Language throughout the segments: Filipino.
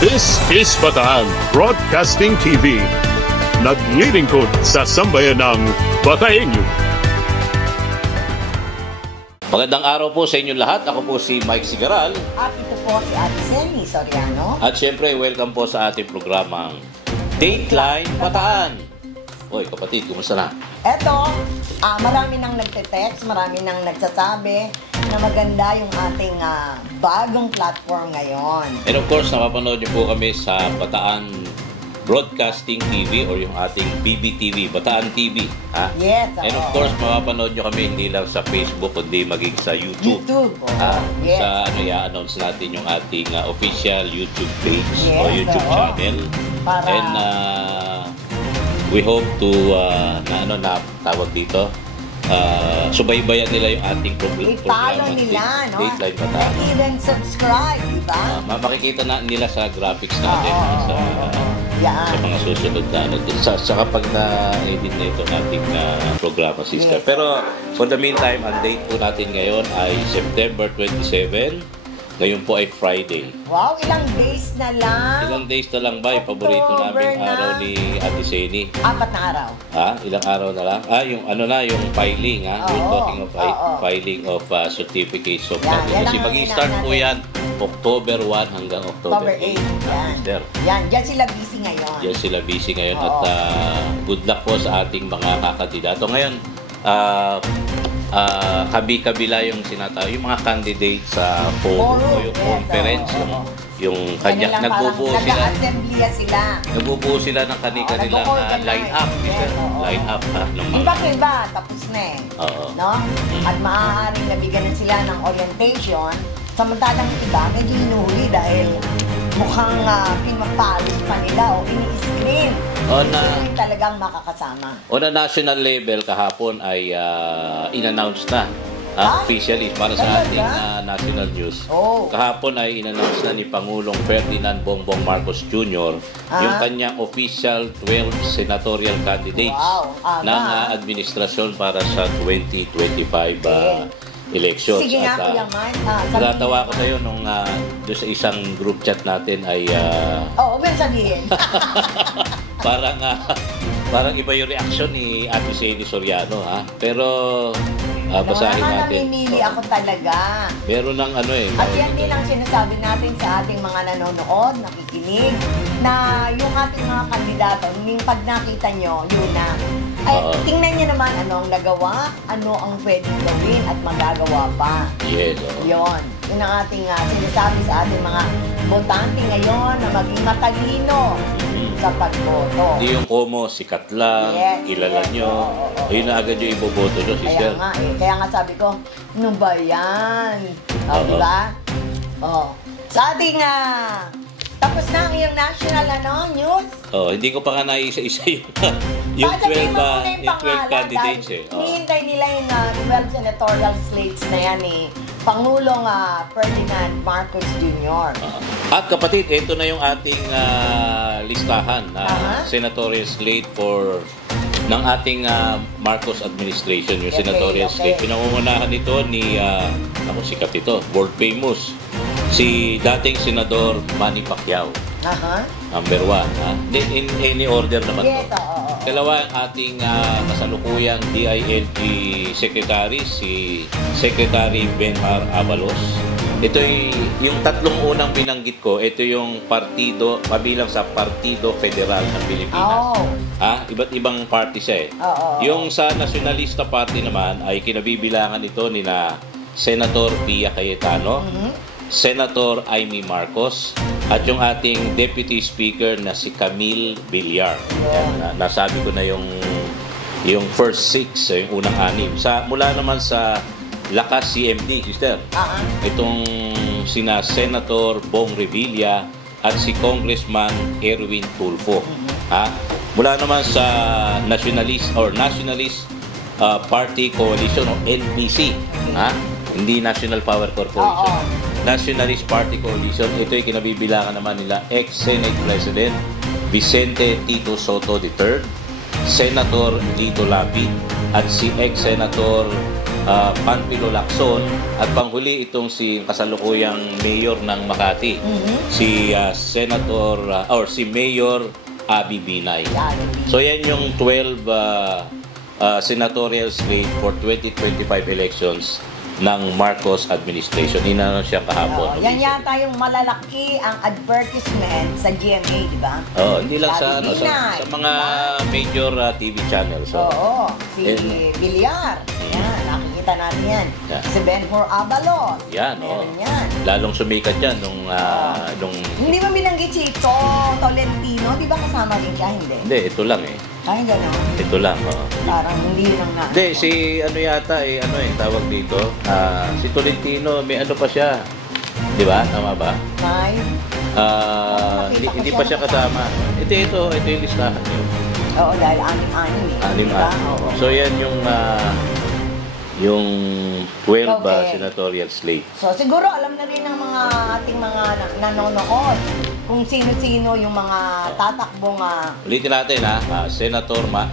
This is Bataan Broadcasting TV. Naglilingkod sa sambayan ng Bataenyo. Magandang araw po sa inyong lahat. Ako po si Mike Sigaral. At ito po si Ate Selly Soriano. At syempre, welcome po sa ating programang Dateline Bataan. Hoy, kapatid, kumusta na? Eto, marami nang nagte-text, marami nang nagsasabi na maganda yung ating bagong platform ngayon. And of course, napapanood niyo po kami sa Bataan Broadcasting TV or yung ating BBTV, Bataan TV. Ha? Yes. And of course, mapapanood nyo kami hindi lang sa Facebook, kundi maging sa YouTube. Yes. Sa i-announce natin yung ating official YouTube page o Yes, YouTube channel. And we hope to, tawag dito, subaybayan nila yung ating programa. I-follow nila, no? Dateline Bataan. Even subscribe, di ba? Makikita na nila sa graphics natin. Sa mga susunod na sa kapag na-edit na ito nating programa, sister. Yes. Pero for the meantime, ang date po natin ngayon ay September 27. Ngayon po ay Friday. Wow, ilang days na lang. Ilang days na lang ba? Yung paborito naming araw ni Ate Seni. 4 na araw. Ilang araw na lang? Yung filing, You're talking of filing of certificates of Kasi mag-i-start po yan October 1 hanggang October 8. Yan, dyan sila busy ngayon. Yan sila busy ngayon. At good luck po sa ating mga kakandidato. Ngayon, kabi-kabila yung sinatawag, yung mga candidates sa forum o yung conference, yung kanya, nagbubuo sila ng kanilang line-up. Line-up ng mga... Iba, tapos na eh. No? At maaaring nabigyan na sila ng orientation, samantalang iba, medyo hinuhuli dahil mukhang pinapalis pa nila o ini-screen. Hindi talagang makakasama. On a national level, kahapon ay in-announce na officially para sa ating national news. Kahapon ay in-announce na ni Pangulong Ferdinand Bongbong Marcos Jr. yung kanyang official 12 senatorial candidates ng administrasyon para sa 2025 elections. Sige nga, Kuya Mike. Natawa ko sa'yo nung doon sa isang group chat natin ay... huwag sabihin. Parang iba yung reaction ni Ate Seni Soriano, Pero basahin natin. Namimili ako talaga. Meron ng At yan din ang sinasabi natin sa ating mga nanonood, nakikinig, na yung ating mga kandidato, pag nakita nyo, yun na. Ay, tingnan nyo naman ano ang nagawa, ano ang pwedeng gawin at magagawa pa. Yes. Yun ang ating sinasabi sa ating mga botante ngayon na maging matalino sa pagboto. Hindi yung komo, sikat lang, kilala nyo. Ayun na agad yung iboboto nyo, sister. Kaya nga sabi ko, ano ba yan? Diba? Sa ating tapos na ang iyong national news? Hindi ko pa nga naisa-isa yung 12 candidates Hihintay nila yung 12 senatorial slates na yan Pangulong Ferdinand Marcos Jr. At kapatid, ito na yung ating listahan senatorial slate ng ating Marcos administration, yung senatorial slate. Pinangungunahan ito ni, sikat ito, world famous, si dating Senador Manny Pacquiao. Number 1. In any order naman to. Dalawa ang ating kasalukuyang DILG Secretary, si Secretary Benhar Abalos. Ito yung tatlong unang binanggit ko, ito yung partido, kabilang sa Partido Federal ng Pilipinas. Iba't ibang party siya Yung sa Nacionalista Party naman ay kinabibilangan ito ni Senator Pia Cayetano, Senator Amy Marcos, at yung ating Deputy Speaker na si Camille Villar. Nasabi ko na yung first 6, yung unang 6. Mula naman sa Lakas CMD, sister. Itong sina Senator Bong Revilla at si Congressman Erwin Tulfo. Mula naman sa Nationalist Party Coalition o NPC. Hindi National Power Corporation. Nationalist Party Coalition, ito ay kinabibilangan naman nila ex-Senate President Vicente Tito Soto III, Senator Lito Lapid, at si ex-Senator Panfilo Lacson, at panghuli itong si kasalukuyang mayor ng Makati, si Senator or si Mayor Abby Binay. So yan yung 12 senatorial slate for 2025 elections ng Marcos administration. Inano siya kahapon. Yan yata yung malalaki ang advertisement sa GMA, di ba? Hindi lang sa mga major TV channels. Si Villar. Yan, nakikita natin yan. Si Benhur Abalos. Yan, yan. Lalong sumikat yan nung... Hindi ba binanggit si Tolentino? Di ba kasama rin siya? Hindi, ito lang eh. Ay, gano'n. Ito lang, Parang hindi lang na. Hindi, si yata tawag dito. Si Tolentino, may ano pa siya. Di ba? Tama ba? May? Hindi pa siya kasama. Ito yung listahan yun. Oo, dahil anim-anim eh. Anim-anim. So, yan yung 12 senatorial slate. So, siguro alam na rin ng mga ating mga nanonood kung sino-sino yung mga tatakbong... Ulitin natin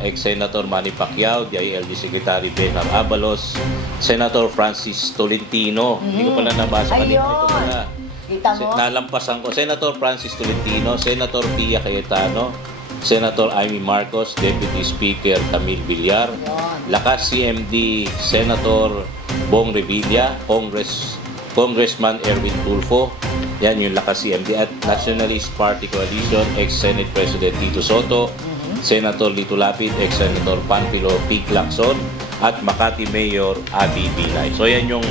ex-Senator Manny Pacquiao, DILG Secretary Benhur Abalos, Senator Francis Tolentino. Hindi ko pala nabasa kanina. Ito pala. Kita mo? Nalampasan ko. Senator Francis Tolentino, Senator Pia Cayetano, Senator Amy Marcos, Deputy Speaker Camille Villar, Lakas CMD Senator Bong Revilla, Congressman Erwin Tulfo, yan yung Lakas CMD, at Nationalist Party Coalition, ex-Senate President Tito Soto, Senator Lito Lapid, ex-Senator Panfilo Lacson, at Makati Mayor Abby Binay. So yan yung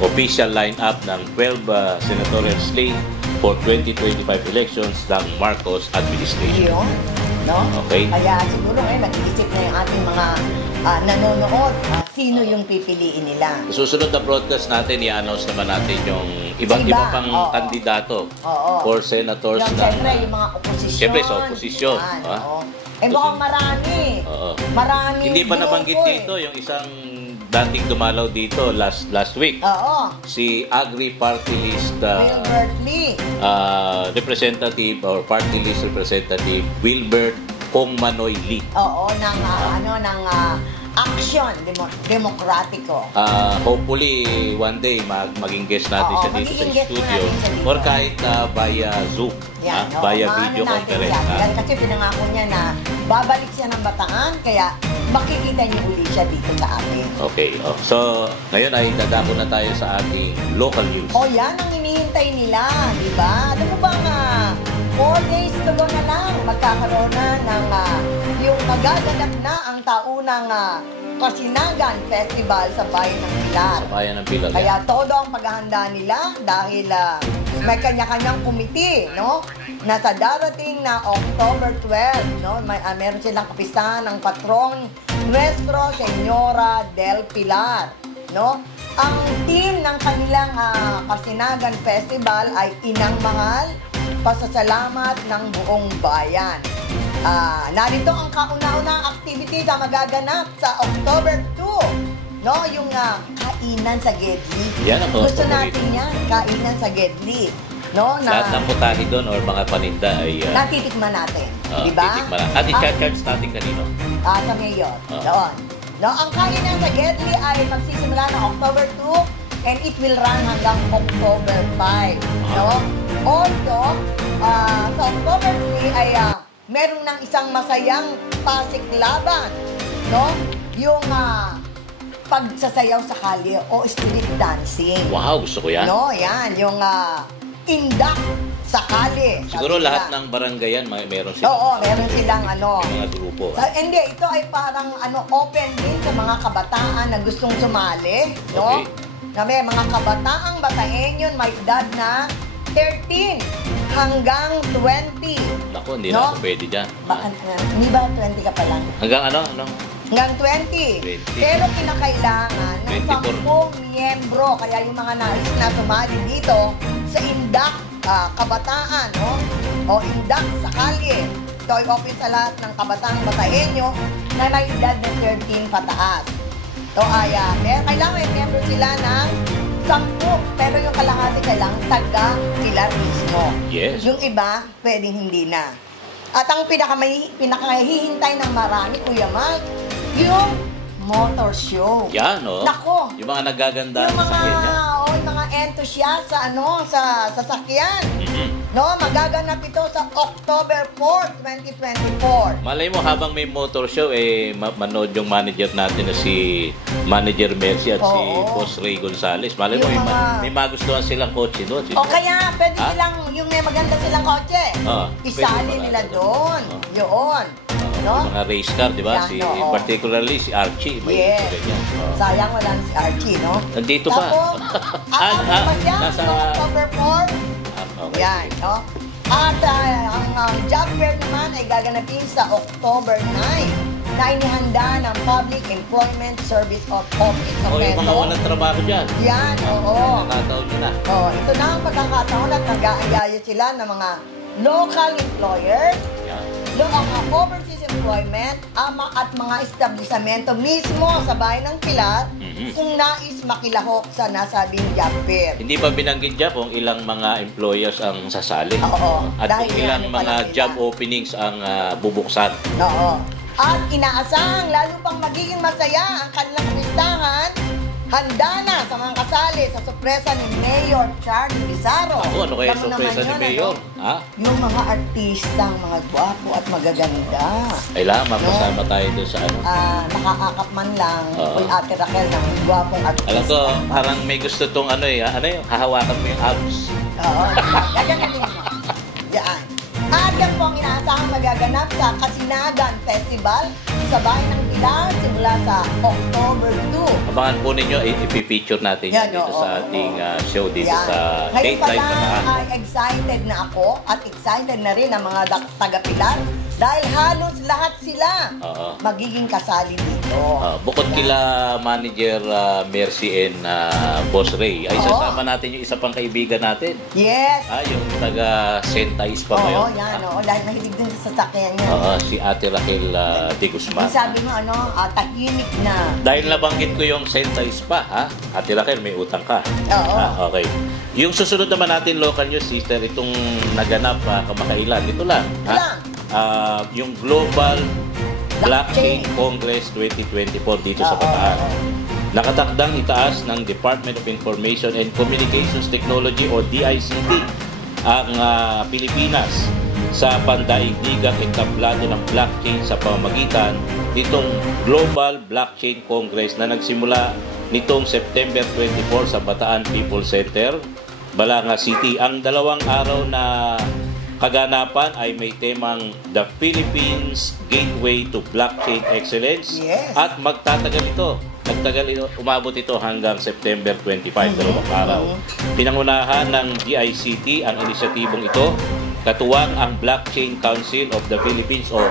official lineup ng 12 senatorial slate for 2025 elections ng Marcos administration. Yun, no? Okay. Kaya siguro nag-iisip na yung ating mga nanonood, sino yung pipiliin nila. Susunod na broadcast natin, i-announce naman natin yung iba pang kandidato for senators na... Siyempre, yung mga oposisyon. Siyempre, sa oposisyon. Mukhang marami. Marami. Hindi pa nabanggit dito yung isang dating dumalaw dito last week. Si Agri Party List Wilbert Lee. Representative or Party List Representative Wilbert Kong Manoy Lee. Ng Action Demokratiko. Hopefully one day maging guest natin siya dito sa studio or kahit via Zoom, via video conference. Kasi pinangako niya na babalik siya ng Bataan, kaya makikita niyo uli siya dito sa atin. Okay. So, ngayon ay dadako na tayo sa ating local news. Yan ang hinihintay nila, di ba? Alam mo bang 4 days to go na lang, magkakaroon na ng yung magaganap na ang taunang Kasinagan Festival sa Bayan ng Pilar. Sa Bayan ng Pilar. Kaya todo ang paghahanda nila dahil may kanya-kanyang komite, no? Na sa darating na October 12, no? Meron silang kapistahan ng patron Nuestro Señora del Pilar, no? Ang team ng kanilang Kasinagan Festival ay Inang Mahal, Pasasalamat ng Buong Bayan. Narito ang kauna-unang activity na magaganap sa October 2. No, yung kainan sa Gedli. Gusto natin yan, kainan sa Gedli. No, lahat ng putahe doon or mga paninda ay... natitikman natin. Diba? Titikman natin. At i-charge natin kanino? Sa Mayor. Doon. No, ang kainan sa Gedli ay magsisimula ng October 2 and it will run hanggang October 5. No? Also, sa October 3 ay meron ng isang masayang pasiklaban, no? Yung pagsasayaw sa kalye o street dancing. Wow, gusto ko yan. No, yan. Yung indak sa kalye. Siguro lahat ng barangay yan, meron silang. Oo, meron silang mga grupo. Hindi, ito ay parang open din sa mga kabataan na gustong sumali, no? Okay. Na may mga kabataang Bataeñon may edad na 13 hanggang 20. Naku, hindi na ako pwede dyan. Hindi ba 20 ka pa lang? Hanggang Hanggang 20. Pero kinakailangan ng 10 miyembro. Kaya yung mga nais na tumali dito sa Indak Kabataan, no? O Indak sa Kalye. Ito ay open sa lahat ng kabataang Bataeño na may edad na 13 pataas. So kailangan may miyembro sila ng 10, pero yung kalahati kailangan taga sila mismo. Yes. Yung iba, pwedeng hindi na. At ang pinakahihintay ng marami, Kuya Mike, yung Motor Show. Yan, no? Nako! Yung mga nagaganda Yung sa mga, sakyan niya. yung mga enthusiast sa sasakyan. Mhm. No, magaganap ito sa October 4, 2024. Malay mo, habang may motor show, manood yung manager natin na si Manager Mercy at si Oo. Boss Ray Gonzales. Malay mo, Yung may magustuhan silang kotse doon. O kaya, pwede Ha? silang, yung may maganda silang kotse, Oo, isali pwede nila pala. doon. Oo. Yun. No? Yung mga race car, di ba? Yan, oo. Particularly si Archie. May Yes. ganyan. Oo. Sayang wala na si Archie, no? Nandito pa. Tapos, aamin pa siya nasa... sa October 4. Okay. Yan, no? At ang job fair naman ay gaganapin sa October 9 na inihanda ng Public Employment Service Office of O, yung mga Quezon. walang trabaho dyan. Yan, oo. Nakataon nyo na. Oh, ito na ang pagkakataon at nag-aayaya sila ng mga local employers, Yan. mga overseas employment, at mga establishmento mismo sa bayan ng Pilar kung nais makilahok sa nasabing job fair. Hindi pa binanggit dyan kung ilang mga employers ang sasali. Oo. At Dahil kung ilang ano pa mga lang nila. job openings ang bubuksan. Oo. At inaasang lalo pang magiging masaya ang kanilang listahan. Handa na sa mga kasali sa sorpresa ni Mayor Charlie Pizarro. Ako, ano kaya Alam mo sorpresa naman ni yun, Mayor? ano? Ha? Yung mga artistang mga gwapo at magaganda. Kailangan mapasama tayo doon sa ano. Nakakakap man lang Oo. kung Ate Raquel ng gwapong artista. Alam ko, parang may gusto tong ano yung hahawakan mo yung abs. Oo. Gaganapin mo. Yan. At yan po ang inaasahang magaganap sa Kasinagan Festival sa bayan ng Pilar simula sa October 2. Abangan po ninyo, ipipicture natin yan dito oo, sa ating show dito Yan. sa Ngayon Date pa Live lang Bataan. ay excited na ako at excited na rin ang mga taga-Pilar dahil halos lahat sila Oo. magiging kasali dito. Bukod kila Manager Mercy and Boss Ray, ay Oo. sasama natin yung isa pang kaibigan natin. Yes. Yung taga Sentais pa Oo, ngayon. yan. Oo, dahil mahilig din sa sasakyan niya. Si Ate Raquel de Guzman. Yung sabi mo, tahimik na. Dahil nabanggit ko yung Sentais pa, Ate Raquel, may utang ka. Oo. Okay. Yung susunod naman natin local news, sister, itong naganap kamakailan. Ito lang. Yung Global Blockchain Congress 2024 dito sa Bataan. Nakatakdang itaas ng Department of Information and Communications Technology o DICT ang Pilipinas sa pandaigdigang entablado ng blockchain sa pamamagitan nitong Global Blockchain Congress na nagsimula nitong September 24 sa Bataan People Center, Balanga City. Ang dalawang araw na kaganapan ay may temang The Philippines Gateway to Blockchain Excellence. Yes. At umabot ito hanggang September 25, dalawang araw. Pinangunahan ng DICT ang inisyatibong ito, katuwang ang Blockchain Council of the Philippines o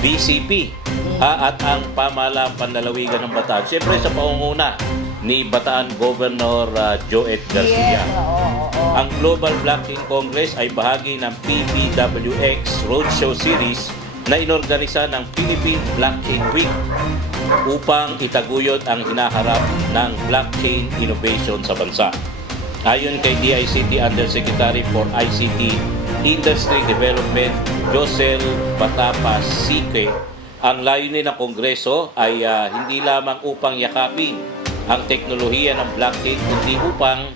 BCP at ang pamahalang panlalawigan ng Bataan. Siyempre sa pangunguna ni Bataan Governor Joet Garcia. Yes. Oo. Ang Global Blockchain Congress ay bahagi ng PBWX Roadshow Series na inorganisa ng Philippine Blockchain Week upang itaguyod ang hinaharap ng blockchain innovation sa bansa. Ayon kay DICT Undersecretary for ICT Industry Development, Josel Batapas Sique, ang layunin ng Kongreso ay hindi lamang upang yakapin ang teknolohiya ng blockchain, kundi upang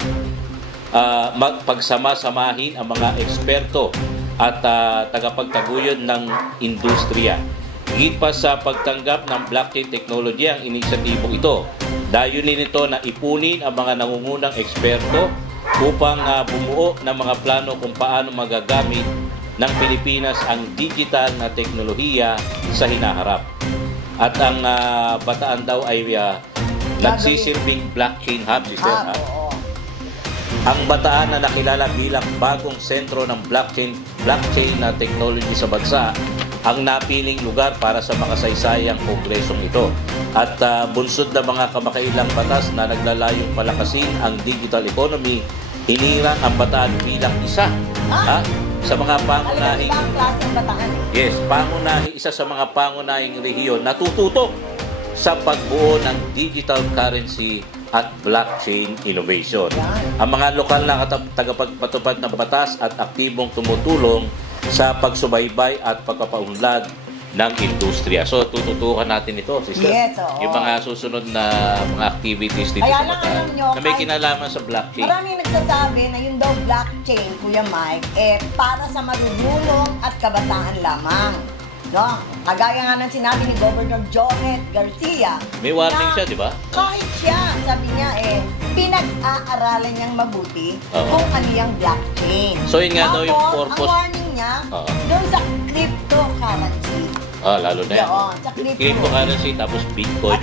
pagsama-samahin ang mga eksperto at tagapagtaguyod ng industriya. Higit pa sa pagtanggap ng blockchain technology ang inisyatibong ito. Dayunin nito na ipunin ang mga nangungunang eksperto upang bumuo ng mga plano kung paano magagamit ng Pilipinas ang digital na teknolohiya sa hinaharap. At ang Bataan daw ay nagsisilbing blockchain hub. Ang Bataan na nakilala bilang bagong sentro ng blockchain na technology sa bansa, ang napiling lugar para sa makasaysayang kongresong ito. At bunsod na mga kamakailang batas na naglalayong palakasin ang digital economy, hinirang ang Bataan bilang isa sa mga pangunahing isa sa mga pangunahing rehiyon na tututok sa pagbuo ng digital currency at blockchain innovation. Ang mga lokal na tagapagpatupad ng batas at aktibong tumutulong sa pagsubaybay at pagpapaunlad ng industriya. So, tututukan natin ito, sister. Yes, oo. Yung mga susunod na mga activities dito Kaya sa lang, Bataan alam nyo, na may kahit- kinalaman sa blockchain. Maraming nagsasabi na yung daw blockchain, Kuya Mike, para sa marunong at kabataan lamang. No? Kagaya nga ng sinabi ni Governor Jonet Garcia. May warning na siya, di ba? Kahit siya, sabi niya pinag-aaralan niyang mabuti Oo. kung ano yung blockchain. So, yun nga daw yung Tapos, purpose. ang warning niya, Oo. doon sa cryptocurrency. Lalo na yan. Doon, sa crypto. Cryptocurrency, tapos Bitcoin.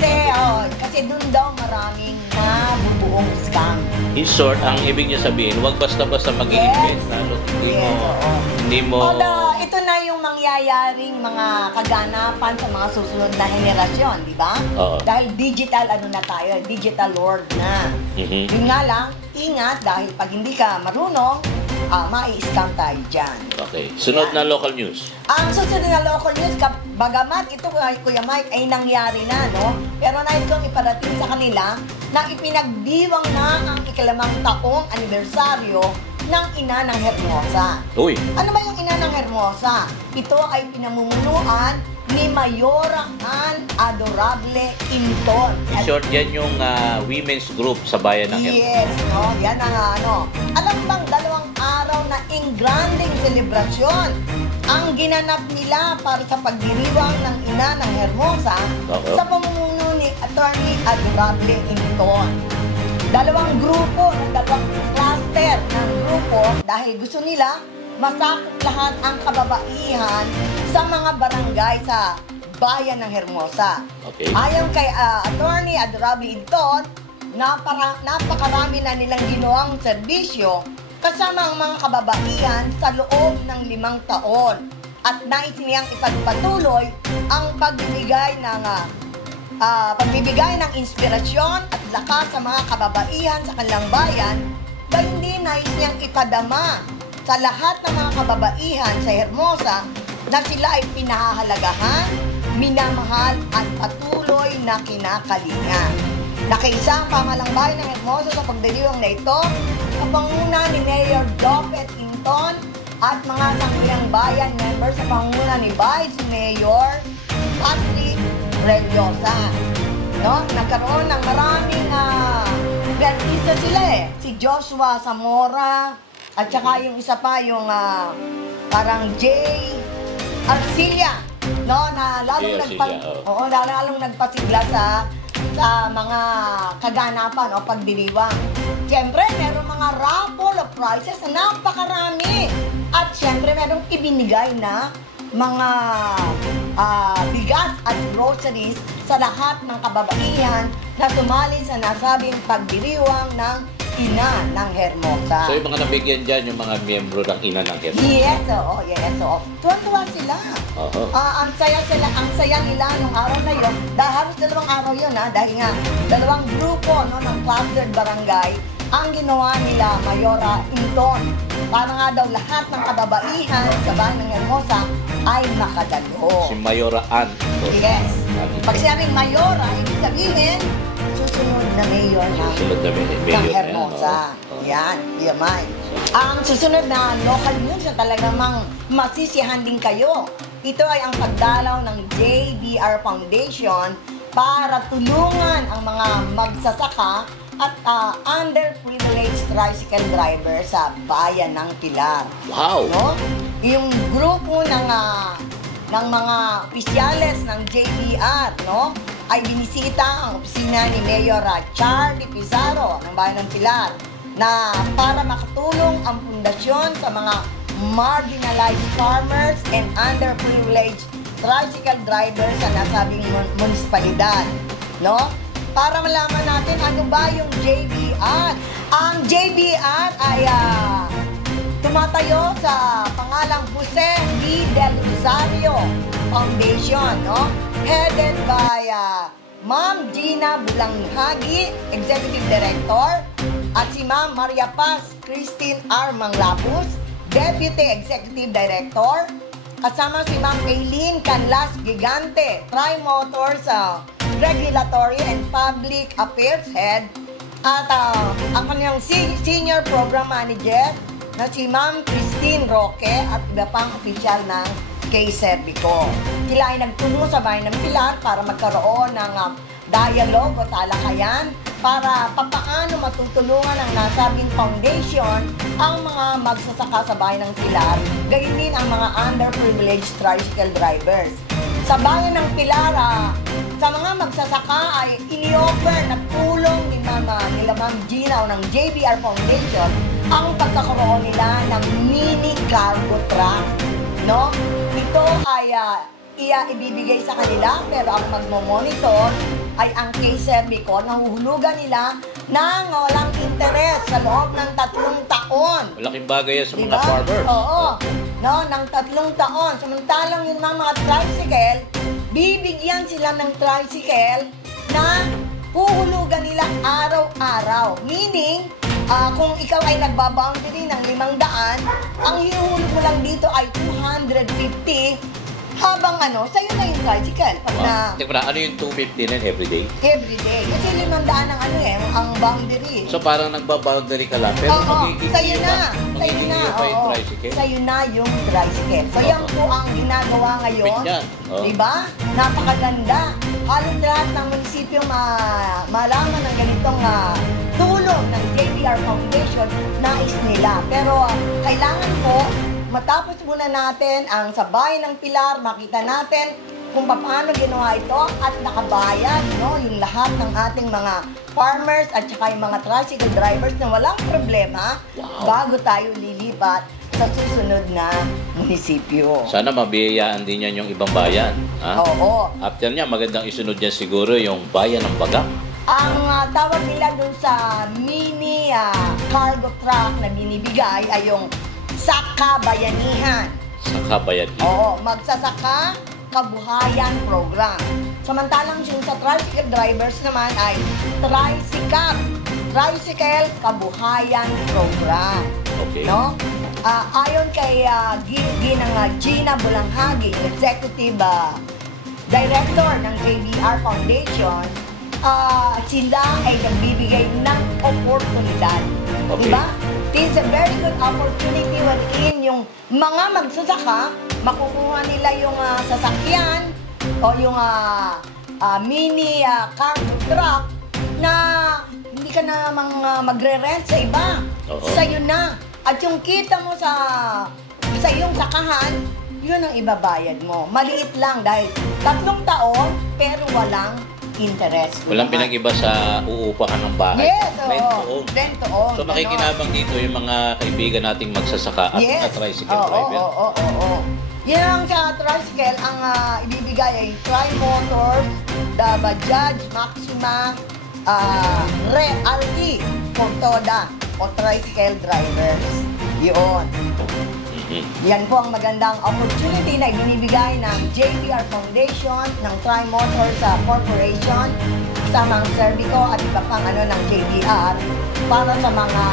Kasi doon daw maraming nabubuong scam. In short, ang ibig niya sabihin, huwag basta-basta mag-i-invest. Yes. Lalo, Oo. hindi mo... Although, ito na yung mangyayaring mga kaganapan sa mga susunod na henerasyon, di ba? Oo. Dahil digital na tayo, digital world na. Mhm. Yun nga lang, ingat dahil pag hindi ka marunong, mai-scam tayo dyan. Okay. Sunod na local news. Ang susunod na local news, bagamat ito, Kuya Mike, ay nangyari na, no? Pero nais kong iparating sa kanila na ipinagdiwang na ang ikalimang taong anibersaryo ng ina ng Hermosa. Uy, Ano ba yung ina ng Hermosa? Ito ay pinamumunuan ni Mayora Ann Adorable Inton. in short, yan yung women's group sa bayan ng Hermosa. Yes, no? Yan ang Alam bang 2 araw na ingranding selebrasyon ang ginanap nila para sa pagdiriwang ng ina ng Hermosa Oo. sa pamumuno ni Attorney Adorable Inton. 2 grupo, 2 cluster ng grupo dahil gusto nila masakop lahat ang kababaihan sa mga barangay sa bayan ng Hermosa. Okay. Ayon kay Attorney Adorable Inton, napakarami na nilang ginawang serbisyo kasama ang mga kababaihan sa loob ng 5 taon at nais niyang ipagpatuloy ang pagbibigay ng inspirasyon at lakas sa mga kababaihan sa kanilang bayan, dahil hindi nais niyang ipadama sa lahat ng mga kababaihan sa Hermosa na sila ay pinahahalagahan, minamahal at patuloy na kinakalinga. Nakiisa ang pamahalang bayan ng Hermosa sa pagdiriwang na ito sa pangunguna ni Mayor Jopet Inton at mga sangkuyang bayan members sa pangunguna ni Vice Mayor Patrick Relyosa. No? Nagkaroon ng maraming artista sila Si Joshua Zamora at saka yung isa pa yung parang Jay Arcilla. No? Na lalong nagpasigla sa mga kaganapan o pagdiriwang. Siyempre, merong mga raffle of prizes na napakarami. At siyempre, merong ibinigay na mga bigas at groceries sa lahat ng kababaihan na sumali sa nasabing pagdiriwang ng ina ng Hermosa. So yung mga nabigyan dyan, yung mga miyembro ng ina ng Hermosa. Yes, oo. Tuwan-tuwa sila. Oo. Ang saya nila nung araw na yun. Dahil halos 2 araw yun, dahil nga 2 grupo ng clustered barangay ang ginawa nila Mayora Inton. Para nga daw lahat ng kababaihan sa bayan ng Hermosa ay makadalo. Si Mayora Ann. Yes. Pag sinabing Mayora, ibig sabihin, susunod na mayor Susunod na mayor ng na yan, Hermosa. oo. Yan, Yamay. Ang susunod na local news na talagang masisiyahan din kayo. Ito ay ang pagdalaw ng JBR Foundation para tulungan ang mga magsasaka at underprivileged tricycle driver sa bayan ng Pilar. Wow! No? Yung grupo ng mga opisyales ng JBR, no, ay binisita ang opisina ni Mayor Charlie Pizarro ng bayan ng Pilar na para makatulong ang pundasyon sa mga marginalized farmers and underprivileged tricycle drivers sa nasabing munisipalidad, no? Para malaman natin ano ba yung JBR. Ang JBR ay tumatayo sa pangalang Jose D. Del Rosario Foundation, no? Headed by Ma'am Gina Bulanghagi, Executive Director, at si Ma'am Maria Paz Christine R. Manglapus, Deputy Executive Director, kasama si Ma'am Aileen Canlas Gigante, Tri-Motors Regulatory and Public Affairs Head, at ang kanyang Senior Program Manager na si Ma'am Christine Roque at iba pang opisyal ng K-Serbico. Sila ay nagtungo sa bayan ng Pilar para magkaroon ng dialogue o talakayan para papaano matutulungan ng nasabing foundation ang mga magsasaka sa bayan ng Pilar, gayon din ang mga underprivileged tricycle drivers. Sa bayan ng Pilar, sa mga magsasaka ay ini-offer na tulong din nila Ma'am Gina o ng JBR Foundation ang pagkakaroon nila ng mini cargo truck. No? Ito ay ibibigay sa kanila, pero ang magmo-monitor ay ang K-Serbico. Nahuhulugan nila ng walang interes sa loob ng 3 taon. Malaking bagay yan sa mga farmers. Oo. No, ng 3 taon. Samantalang yung mga tricycle, bibigyan sila ng tricycle na huhulugan nila araw-araw. Meaning, kung ikaw ay nagbaboundary ng 500, ang hinuhulog mo lang dito ay 250 habang sa'yo na yung tricycle. Pag ano yung 250 na everyday? Everyday. Kasi 500 ang boundary. So parang nagba-boundary ka lang, pero magiging sa'yo na. yung tricycle? Sa'yo na yung tricycle. So yan po ang ginagawa ngayon. Diba? Napakaganda. Halos lahat ng munisipyo malaman ng ganitong tulong ng JBR Foundation, nais nila. Pero kailangan po, matapos muna natin ang sa bayan ng Pilar, makita natin kung paano ginawa ito at nakabayad, no, yung lahat ng ating mga farmers at saka yung mga tricycle drivers na walang problema bago tayo lilipat sa susunod na munisipyo. Sana mabiyayaan din yan yung ibang bayan. Ha? Oo. After niya, magandang isunod yan siguro yung bayan ng Baga. Ang tawag nila dun sa mini cargo truck na binibigay ay yung Saka Bayanihan. Saka Bayanihan. Oo, Magsasaka Kabuhayan Program. Samantalang yung sa tricycle drivers naman ay Tricycle Kabuhayan Program. Okay. No? Ayon kay Gina Bulanghagi, Executive Director ng JBR Foundation, sila ay nagbibigay ng oportunidad. Okay. Diba? It is a very good opportunity wherein yung mga magsasaka, makukuha nila yung sasakyan o yung mini cargo truck na hindi ka na magre-rent sa iba. Sa'yo na. At yung kita mo sa iyong sakahan, yun ang ibabayad mo. Maliit lang dahil 3 taon pero walang interest. Walang pinag-iba sa uupahan ng bahay. Yes, rent to own. So makikinabang dito yung mga kaibigan nating magsasaka at mga tricycle driver. Oo. Yan ang sa tricycle, ang ibibigay ay Tri-Motors, the Bajaj Maxima Realty for Toda o tricycle drivers. Yun. Yan po ang magandang opportunity na ibinibigay ng JBR Foundation, ng Tri-Motors Corporation, kasama ang Serbico at iba pang ng JBR para sa mga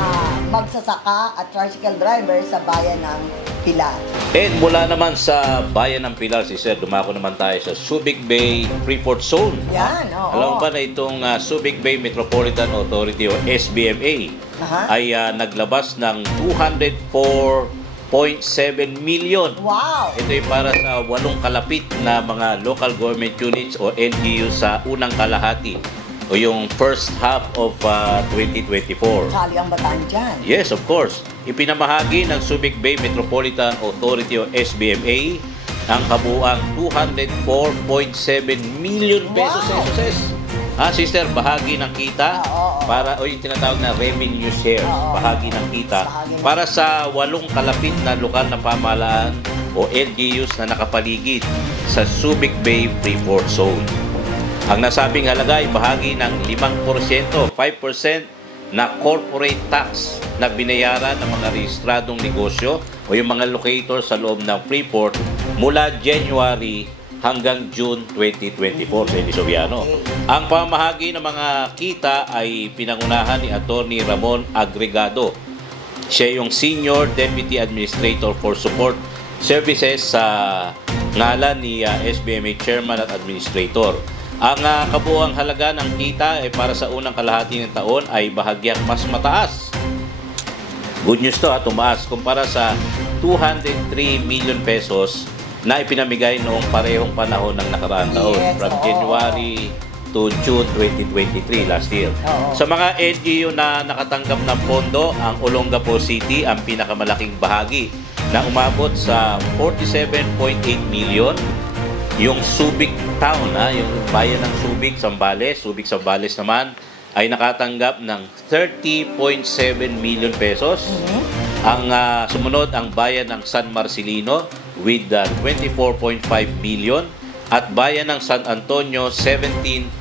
magsasaka at tricycle drivers sa bayan ng Pilar. And mula naman sa bayan ng Pilar, dumako naman tayo sa Subic Bay Freeport Zone. Yan, oo. Alam mo ba na itong Subic Bay Metropolitan Authority o SBMA ay naglabas ng 204.7 million. Wow! Ito ay para sa 8 kalapit na mga local government units o LGU sa unang kalahati o yung first half of 2024. Sali ang Bataan dyan. Yes, of course. Ipinamahagi ng Subic Bay Metropolitan Authority o SBMA ang kabuuang 204.7 million pesos. Sister, bahagi ng kita para o yung tinatawag na revenue shares, bahagi ng kita para sa 8 kalapit na lokal na pamahalaan o LGUs na nakapaligid sa Subic Bay Freeport Zone. Ang nasabing halaga ay bahagi ng 5%, 5% na corporate tax na binayaran ng mga rehistradong negosyo o yung mga locators sa loob ng Freeport mula January hanggang June 2024 sa Elisoviano. Ang pamahagi ng mga kita ay pinangunahan ni Attorney Ramon Agregado. Siya yung Senior Deputy Administrator for Support Services sa ngalan ni SBMA Chairman at Administrator. Ang kabuuang halaga ng kita ay para sa unang kalahati ng taon ay bahagyang mas mataas. Good news to, tumaas kumpara sa 203 million pesos na ipinamigay noong parehong panahon ng nakaraang taon, from January to June 2023 last year. Sa mga LGU na nakatanggap ng pondo, ang Olongapo City ang pinakamalaking bahagi na umabot sa 47.8 million. Yung Subic Town, yung bayan ng Subic, Sambales naman ay nakatanggap ng 30.7 million pesos. Ang sumunod ang bayan ng San Marcelino with 24.5 million at bayan ng San Antonio 17.4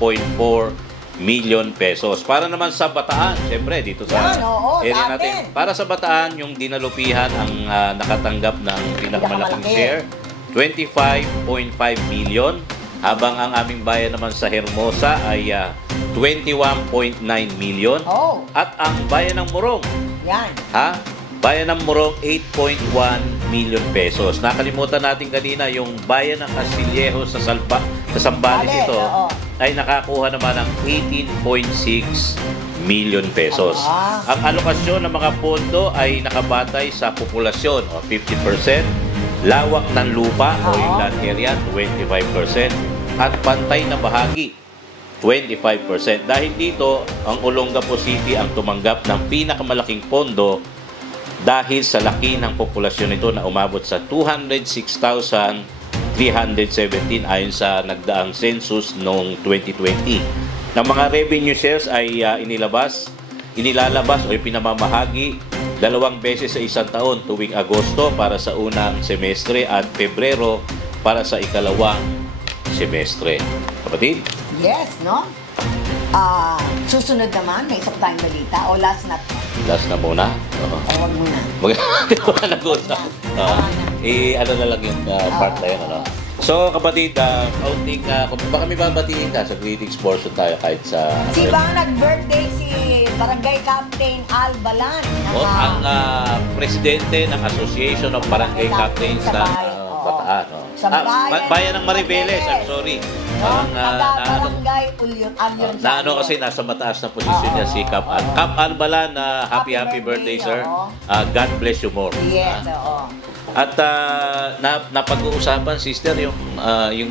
million pesos. Para naman sa Bataan, siyempre dito sa area natin. Para sa Bataan, yung Dinalupihan ang nakatanggap ng pinakamalaking share, 25.5 million. Habang ang aming bayan naman sa Hermosa ay 21.9 million. At ang bayan ng Morong, bayan ng Morong, 8.1 million pesos. Nakalimutan natin kanina yung bayan ng Castillejo sa Sambales ito ay nakakuha naman ng 18.6 million pesos. Ang alokasyon ng mga pondo ay nakabatay sa populasyon, 50%, lawak ng lupa o yung land area, 25%, at pantay na bahagi, 25%. Dahil dito, ang Olongapo City ang tumanggap ng pinakamalaking pondo dahil sa laki ng populasyon nito na umabot sa 206,317 ayon sa nagdaang census noong 2020. Ng mga revenue shares ay inilalabas o ipinamamahagi 2 beses sa isang taon, tuwing Agosto para sa unang semestre at Pebrero para sa ikalawang semestre. Kapatid? Yes, no? Susunod naman, may isang tayong balita o last na to? Last na muna? Huwag muna. Nag-usap. Ano na lang yung part na yun, ano? So, kapatid, kaunting, baka may babatiin ka sa greetings portion tayo kahit sa... Si bang nag-birthday si Barangay Captain Al Balan. Ang presidente ng Association of Barangay Captains ng Bataan. Bayan ng Maribeles, I'm sorry. Barangay Alyon. Naano kasi nasa mataas na posisyon niya si Cap Al. Cap Al Balan, happy birthday, sir. God bless you more. Yes, At napag-uusapan, sister, yung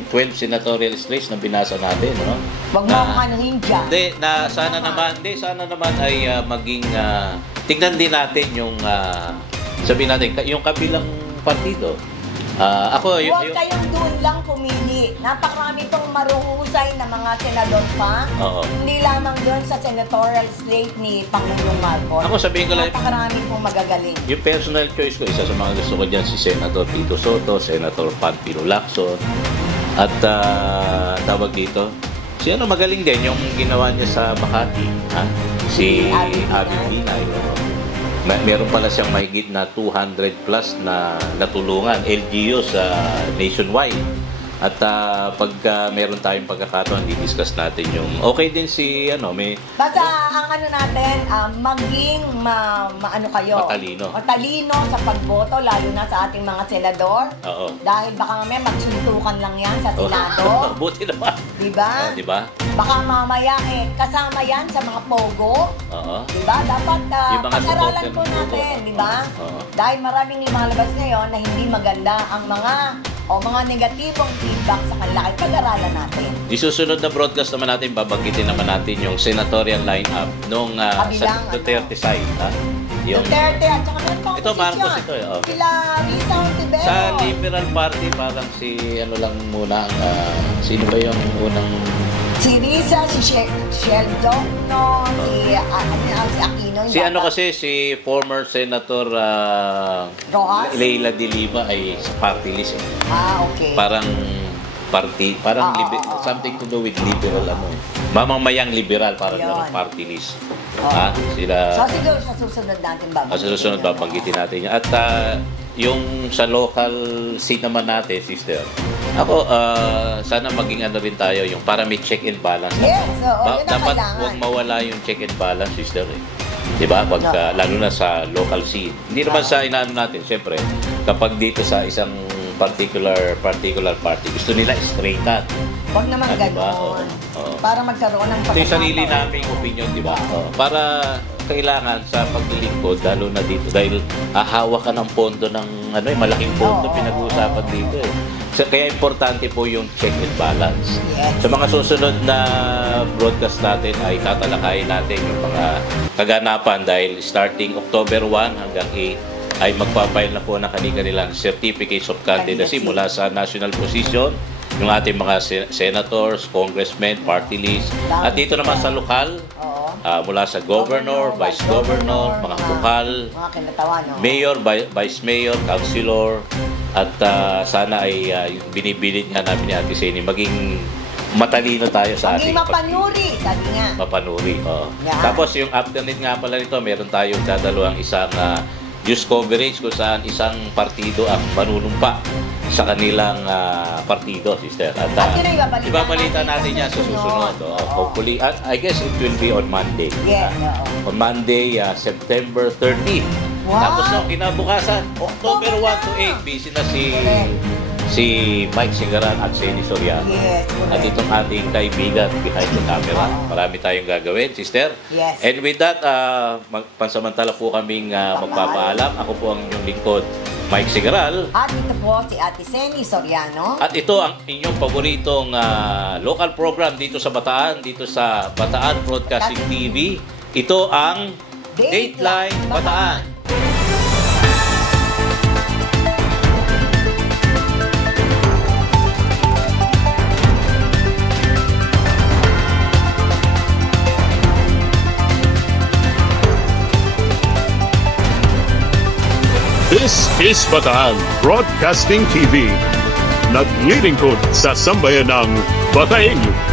12 senatorial slates na binasa natin, no? Wag mo akong anuhin dyan. Sana naman ay maging tignan din natin yung sabihin natin, yung kabilang partido. Huwag kayong doon lang pumili. Napakarami itong maruhusay na mga senador pa. Hindi lamang doon sa senatorial slate ni Pangulong Marcos. Ako sabihin ko lang, napakarami pong magagaling. Yung personal choice ko, isa sa mga gusto ko dyan si Senator Tito Soto, Senator Panfilo Lacson, at tawag dito, magaling din yung ginawa niya sa Makati, si Abby Binay. Meron pala siyang mahigit na 200 plus na natulungan LGU sa nationwide. At pag meron tayong pagkakataon, di-discuss natin yung okay din si may basta ang natin maging matalino sa pagboto, lalo na sa ating mga senador. Dahil baka mamaya magsuntukan lang yan sa Senado. Buti naman. Diba? Baka mamaya kasama yan sa mga pogo. Diba? Dapat pag-aralan po natin, diba? Dahil maraming lumalabas ngayon na hindi maganda ang mga negatibong feedback sa kanila ay pag-aralan natin. Isusunod na broadcast naman natin, babanggitin naman natin yung senatorial line-up nung sa Duterte side. Duterte at saka meron pang ito, Marcos ito. Sila Risa Ontiveros. Sa Liberal Party, parang si lang muna, sino ba yung unang... Si Risa, si Sheldon, si Aquino. Si former Senator Rojas? Leila de Lima ay sa party list. Okay. Parang something to do with liberal mamamayang liberal, parang ganun, party list. Sila. So siguro sa susunod natin babanggitin natin yan. At yung sa local seat naman natin, sister, ako, sana maging rin tayo, yung para may check and balance. Yes, dapat huwag mawala yung check and balance, sister. Diba? Lalo na sa local seat. Hindi naman sa inaano natin, siyempre, kapag dito sa isang particular party, gusto nila straight cut. Huwag naman gano'n. Para magkaroon ng ito yung sarili naming opinion, diba? Para kailangan sa paglilingkod, lalo na dito, dahil hawak ka ng pondo ng, malaking pondo pinag-uusapan dito eh. So, kaya importante po yung check and balance. Yes. Sa mga susunod na broadcast natin ay tatalakayin natin yung mga kaganapan dahil starting October 1 hanggang 8 ay magpapile na po ng kanilang certificates of candidacy mula sa national position, yung ating mga senators, congressmen, party list. At dito naman sa lokal, mula sa governor, vice governor, mga bukal, mayor, vice mayor, councilor, at sana ay yung binibilit nga namin ni Ate Seni, maging matalino tayo sa ating mapanuri, sabi nga. Mapanuri, Tapos yung afternoon nga pala nito, meron tayong dadalawang isang news coverage kung saan isang partido ang manunumpa sa kanilang partido, sister. At ibabalita natin yan sa susunod. Hopefully, I guess it will be on Monday. Yes, on Monday, September 30. Wow. Tapos kinabukasan, October 1 to 8, busy na si Mike Singaran at Seni Soriano. Yes, at itong ating kaibigan behind the camera. Marami tayong gagawin, sister. Yes. And with that, pansamantala po kaming magpapaalam. Ako po ang inyong lingkod, Mike Singaran. At ito po si Ate Seni Soriano. At ito ang inyong paboritong local program dito sa Bataan, dito sa Bataan Broadcasting TV. Ito ang Dateline Bataan. This is Bataan Broadcasting TV. Naglilingkod sa sambayanang Bataenyo.